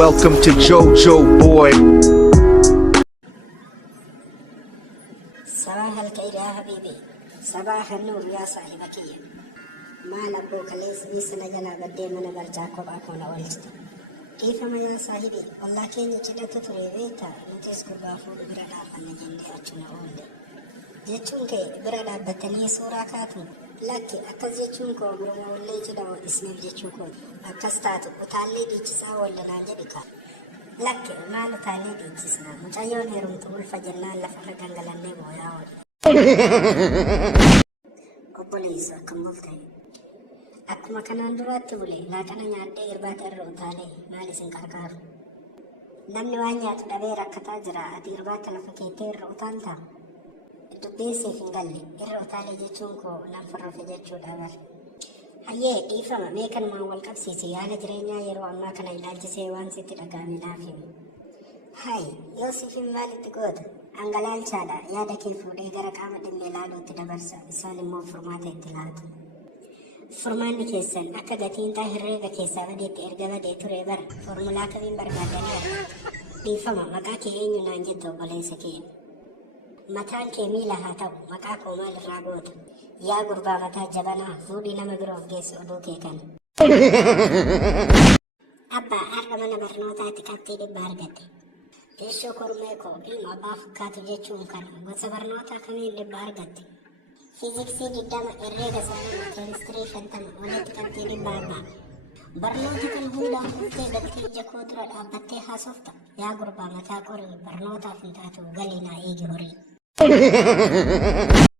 Welcome to JoJo Boy. صباح الخير يا حبيبي، صباح النور يا صاحبك. ما لبوك ليس بيسنا جلا بدي من برجاكو باكونا ولست كيف ما يا صاحبي والله كيني كده تطري بيتا نتسكر بافور بردا من جندي أتشنا أولي جتشون كي بردا بتني سورا كاتو لكن أكز جتشون كو برما ولي كده اسمه جتشون كو أكستاتو وتعلي دي تسا ولا ناجدك لكن ما نتعلي دي تسنا مجايون هرم تقول فجرنا لفخ جنجلني بويا ولي obboleessa akkam bultee akkuma kanaan duraatti bule laaqana nyaadhee irbaata irra utaalee maal isin qarqaaru namni waan nyaatu dhabee rakkataa jira ati irbaata lafa keettee irra utaalta dubbeessiif hin galle irra utaalee jechuun koo nan farrafe jechuudha bar hayyee dhiifama mee kanumaan wal qabsiise yaala jireenyaa yeroo ammaa kana ilaalchisee waan sitti dhaga'ame naaf himi hay yoosifin maalitti goota angalaalchaadha yaada kee fuudhee gara qaama dhimma ilaaluutti dabarsa isaan immoo furmaata itti laatu furmaanni keessan akka gatiintaa herreega keessaa badeetti erga badee ture bara formulaa kamiin barbaadanii argatu dhiifama maqaa kee eenyu naan jette obboleessa kee mataan kee miila haa ta'u maqaa koo maal irraa goota yaa gurbaa mataa jabanaa fuudhii nama biroof geessu oduu kee kana abbaa har'a mana barnootaatti qabxii dhibba argatte Teessoo kormee koo ilma abbaa fakkaatu jechuun kana gosa barnootaa kamiin dhibba argatte fiiziksii 20 herreega 9 keemistirii 50 walitti qabxii dhibba abbaa barnoota kana hundaan kuftee galtee ija koo dura dhaabbattee haasofta yaa gurbaa mataa qorii barnootaaf hin taatu galii naa eegi horii